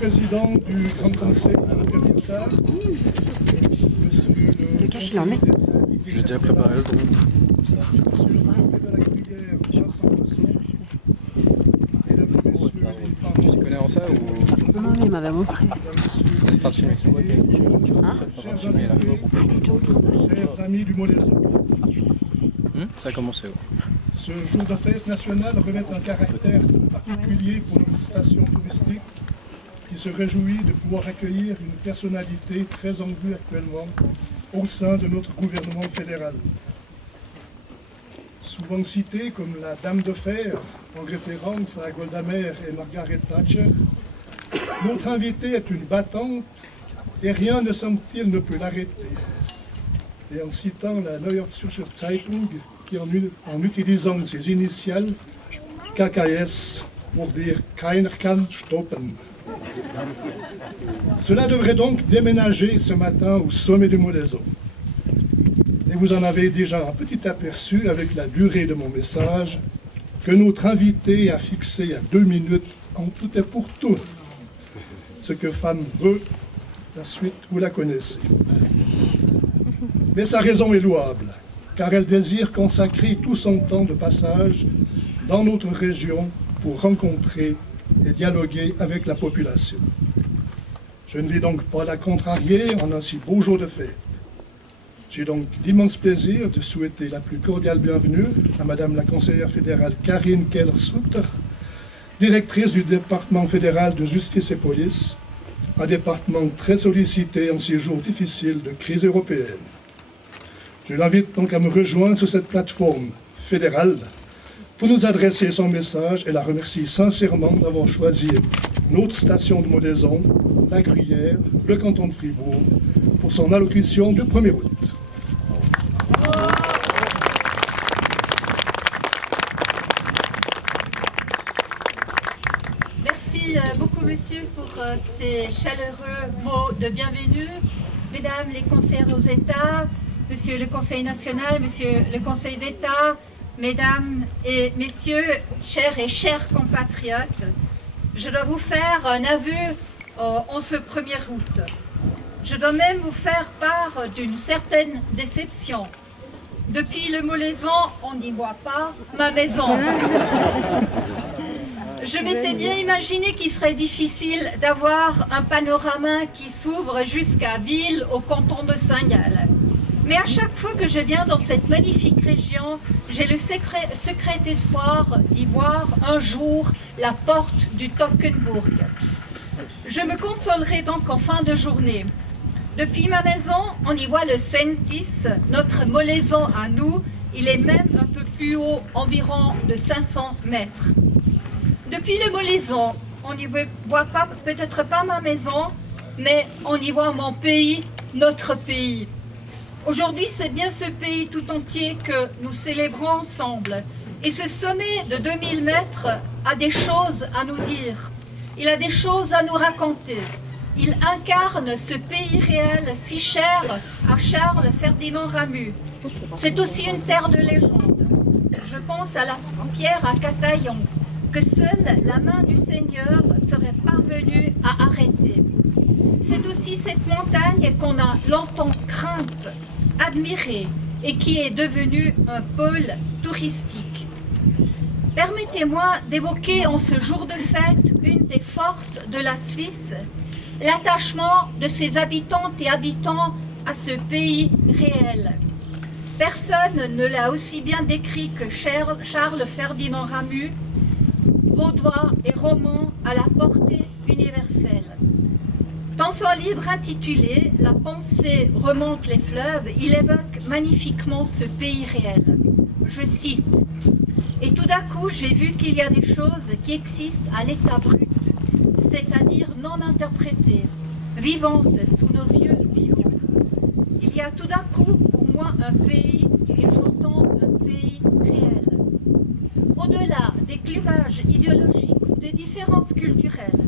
Président du Grand Conseil de l'État, Monsieur le conseiller d'État, J'ai déjà préparé le drone. Monsieur le préfet de la Gruyère, Jean Sanderson, Mesdames et Messieurs les parlementaires, Tu connais en ça ou Non, mais il m'avait montré. c'est start filmé? chers invités, chers amis du Molaison. Ça a commencé. Ce jour de fête nationale revêt un caractère particulier pour notre station touristique qui se réjouit de pouvoir accueillir une personnalité très en vue actuellement au sein de notre gouvernement fédéral. Souvent citée comme la Dame de Fer, en référence à Golda Meir et Margaret Thatcher, notre invitée est une battante et rien ne semble-t-il ne peut l'arrêter. Et en citant la Neue Zürcher Zeitung, qui en utilisant ses initiales, KKS, pour dire « Keiner kann stoppen ». Cela devrait donc déménager ce matin au sommet du Molaison. Et vous en avez déjà un petit aperçu avec la durée de mon message, que notre invité a fixé à 2 minutes en tout et pour tout. Ce que femme veut, la suite vous la connaissez. Mais sa raison est louable, car elle désire consacrer tout son temps de passage dans notre région pour rencontrer et dialoguer avec la population. Je ne vais donc pas la contrarier en un si beau jour de fête. J'ai donc l'immense plaisir de souhaiter la plus cordiale bienvenue à Madame la conseillère fédérale Karin Keller-Sutter, directrice du département fédéral de justice et police, un département très sollicité en ces jours difficiles de crise européenne. Je l'invite donc à me rejoindre sur cette plateforme fédérale pour nous adresser son message et la remercie sincèrement d'avoir choisi notre station de Molaison, la Gruyère, le canton de Fribourg, pour son allocution du 1er août. Merci beaucoup, monsieur, pour ces chaleureux mots de bienvenue. Mesdames les conseillères aux États, monsieur le Conseil national, monsieur le Conseil d'État, mesdames et messieurs, chers compatriotes, je dois vous faire un aveu en ce 1er août. Je dois même vous faire part d'une certaine déception. Depuis le Molaison, on n'y voit pas ma maison. Je m'étais bien imaginé qu'il serait difficile d'avoir un panorama qui s'ouvre jusqu'à Ville, au canton de Saint-Gall. Mais à chaque fois que je viens dans cette magnifique région, j'ai le secret espoir d'y voir un jour la porte du Toggenburg. Je me consolerai donc en fin de journée. Depuis ma maison, on y voit le Sentis, notre Molaison à nous. Il est même un peu plus haut, environ de 500 mètres. Depuis le Molaison, on n'y voit peut-être pas ma maison, mais on y voit mon pays, notre pays. Aujourd'hui, c'est bien ce pays tout entier que nous célébrons ensemble. Et ce sommet de 2000 mètres a des choses à nous dire. Il a des choses à nous raconter. Il incarne ce pays réel si cher à Charles Ferdinand Ramus. C'est aussi une terre de légende. Je pense à la pierre à Cataillon, que seule la main du Seigneur serait parvenue à arrêter. C'est aussi cette montagne qu'on a longtemps crainte, admirée, et qui est devenue un pôle touristique. Permettez-moi d'évoquer en ce jour de fête une des forces de la Suisse, l'attachement de ses habitantes et habitants à ce pays réel. Personne ne l'a aussi bien décrit que Charles Ferdinand Ramus, vaudois et roman à la portée universelle. Dans son livre intitulé « La pensée remonte les fleuves », il évoque magnifiquement ce pays réel. Je cite « Et tout d'un coup, j'ai vu qu'il y a des choses qui existent à l'état brut, c'est-à-dire non interprétées, vivantes sous nos yeux vivants. Il y a tout d'un coup pour moi un pays, et j'entends un pays réel. Au-delà des clivages idéologiques ou des différences culturelles,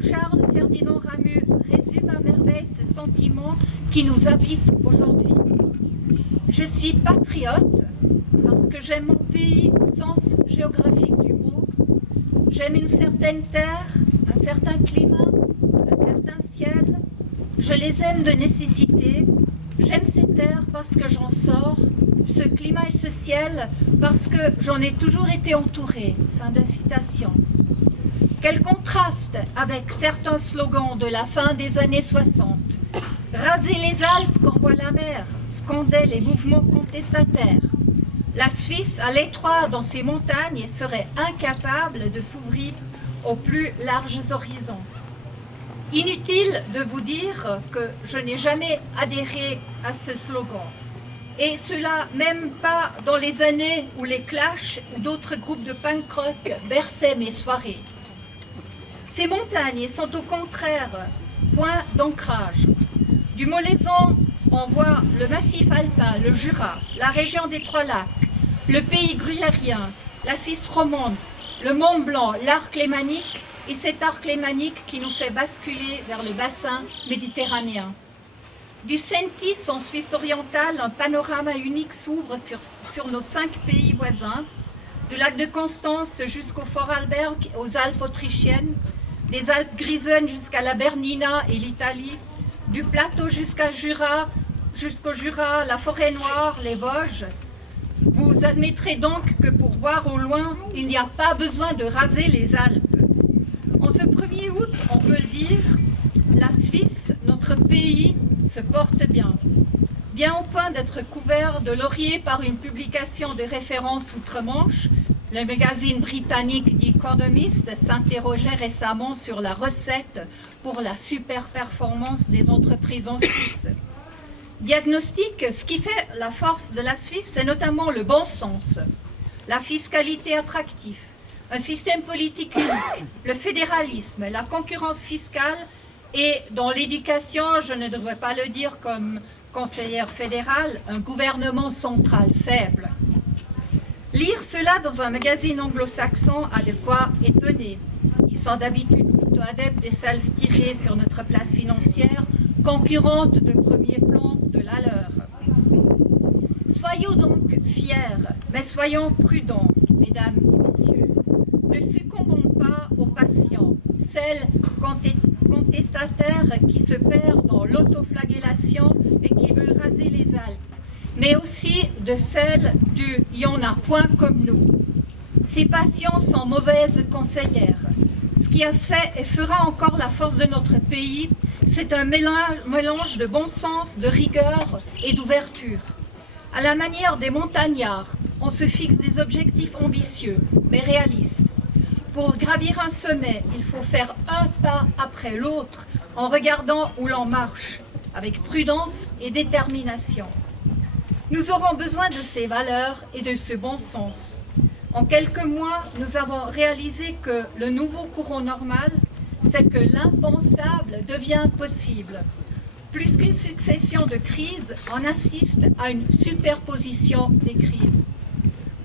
Charles Ferdinand Ramus résume à merveille ce sentiment qui nous habite aujourd'hui. Je suis patriote parce que j'aime mon pays au sens géographique du mot. J'aime une certaine terre, un certain climat, Certains ciels, je les aime de nécessité. J'aime ces terres parce que j'en sors, ce climat et ce ciel parce que j'en ai toujours été entourée. Fin de citation. Quel contraste avec certains slogans de la fin des années 60. Raser les Alpes quand voit la mer, scandaient les mouvements contestataires. La Suisse, à l'étroit dans ses montagnes, serait incapable de s'ouvrir aux plus larges horizons. Inutile de vous dire que je n'ai jamais adhéré à ce slogan. Et cela même pas dans les années où les Clash ou d'autres groupes de punk rock berçaient mes soirées. Ces montagnes sont au contraire point d'ancrage. Du Moléson, on voit le massif alpin, le Jura, la région des Trois-Lacs, le pays gruyérien, la Suisse romande, le Mont Blanc, l'arc lémanique, et cet arc lémanique qui nous fait basculer vers le bassin méditerranéen. Du Sentis en Suisse orientale, un panorama unique s'ouvre sur nos 5 pays voisins, du lac de Constance jusqu'au Vorarlberg, aux Alpes autrichiennes, des Alpes grisonnes jusqu'à la Bernina et l'Italie, du plateau jusqu'au Jura, la forêt noire, les Vosges. Vous admettrez donc que pour voir au loin, il n'y a pas besoin de raser les Alpes. En ce 1er août, on peut le dire, la Suisse, notre pays, se porte bien. Bien au point d'être couvert de lauriers par une publication de référence outre-Manche. Le magazine britannique The Economist s'interrogeait récemment sur la recette pour la super performance des entreprises en Suisse. Diagnostic, ce qui fait la force de la Suisse, c'est notamment le bon sens, la fiscalité attractive, un système politique unique, le fédéralisme, la concurrence fiscale et dans l'éducation, je ne devrais pas le dire comme conseillère fédérale, un gouvernement central faible. Lire cela dans un magazine anglo-saxon a de quoi étonner. Ils sont d'habitude plutôt adeptes des salves tirées sur notre place financière, concurrente de premier plan de la leur. Soyons donc fiers, mais soyons prudents, mesdames et messieurs. Ne succombons pas aux patients, celles contestataires qui se perdent dans l'autoflagellation et qui veulent raser les Alpes, mais aussi de celles du « il y en a point comme nous ». Ces patients sont mauvaises conseillères. Ce qui a fait et fera encore la force de notre pays, c'est un mélange de bon sens, de rigueur et d'ouverture. À la manière des montagnards, on se fixe des objectifs ambitieux, mais réalistes. Pour gravir un sommet, il faut faire un pas après l'autre en regardant où l'on marche, avec prudence et détermination. Nous aurons besoin de ces valeurs et de ce bon sens. En quelques mois, nous avons réalisé que le nouveau courant normal, c'est que l'impensable devient possible. Plus qu'une succession de crises, on assiste à une superposition des crises.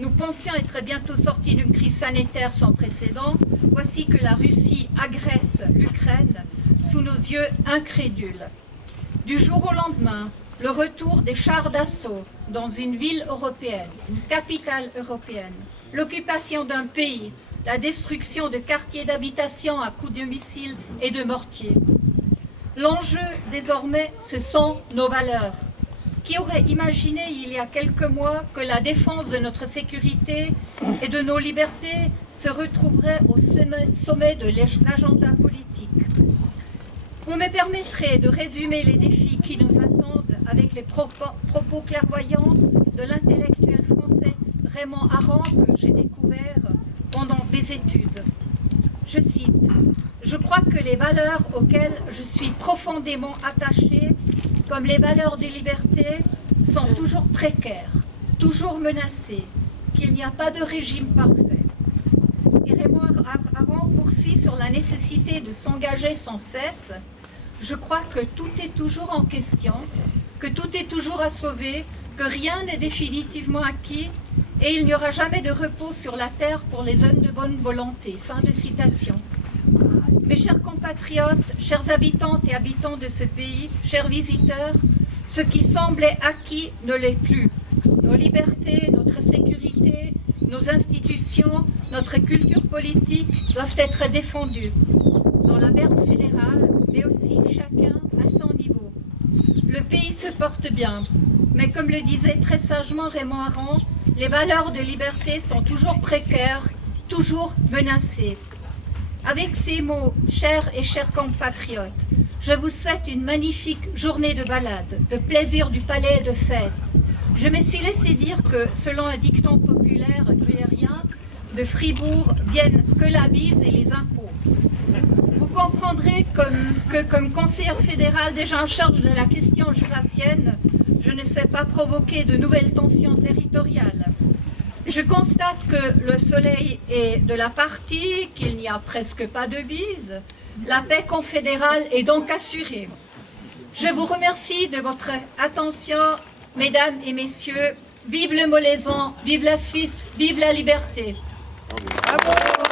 Nous pensions être bientôt sortis d'une crise sanitaire sans précédent. Voici que la Russie agresse l'Ukraine sous nos yeux incrédules. Du jour au lendemain, le retour des chars d'assaut dans une ville européenne, une capitale européenne, l'occupation d'un pays, la destruction de quartiers d'habitation à coups de missiles et de mortiers. L'enjeu désormais, ce sont nos valeurs. Qui aurait imaginé il y a quelques mois que la défense de notre sécurité et de nos libertés se retrouverait au sommet de l'agenda politique? Vous me permettrez de résumer les défis qui nous attendent avec les propos clairvoyants de l'intellectuel français Raymond Aron que j'ai découvert pendant mes études. Je cite, « Je crois que les valeurs auxquelles je suis profondément attachée, comme les valeurs des libertés, sont toujours précaires, toujours menacées, qu'il n'y a pas de régime parfait. » Et Raymond Aron poursuit sur la nécessité de s'engager sans cesse. « Je crois que tout est toujours en question, que tout est toujours à sauver, que rien n'est définitivement acquis, et il n'y aura jamais de repos sur la terre pour les hommes de bonne volonté. » Fin de citation. Mes chers compatriotes, chers habitantes et habitants de ce pays, chers visiteurs, ce qui semblait acquis ne l'est plus. Nos libertés, notre sécurité, nos institutions, notre culture politique doivent être défendues. dans la Berne fédérale, mais aussi chacun à son niveau. Le pays se porte bien, mais comme le disait très sagement Raymond Aron, les valeurs de liberté sont toujours précaires, toujours menacées. Avec ces mots, chers et chers compatriotes, je vous souhaite une magnifique journée de balade, de plaisir du palais et de fête. Je me suis laissé dire que, selon un dicton populaire gruyérien, de Fribourg viennent que la bise et les impôts. Vous comprendrez que, comme conseillère fédérale déjà en charge de la question jurassienne, je ne souhaite pas provoquer de nouvelles tensions territoriales. Je constate que le soleil est de la partie, qu'il n'y a presque pas de bise. La paix confédérale est donc assurée. Je vous remercie de votre attention, mesdames et messieurs. Vive le Molaison, vive la Suisse, vive la liberté. Bravo.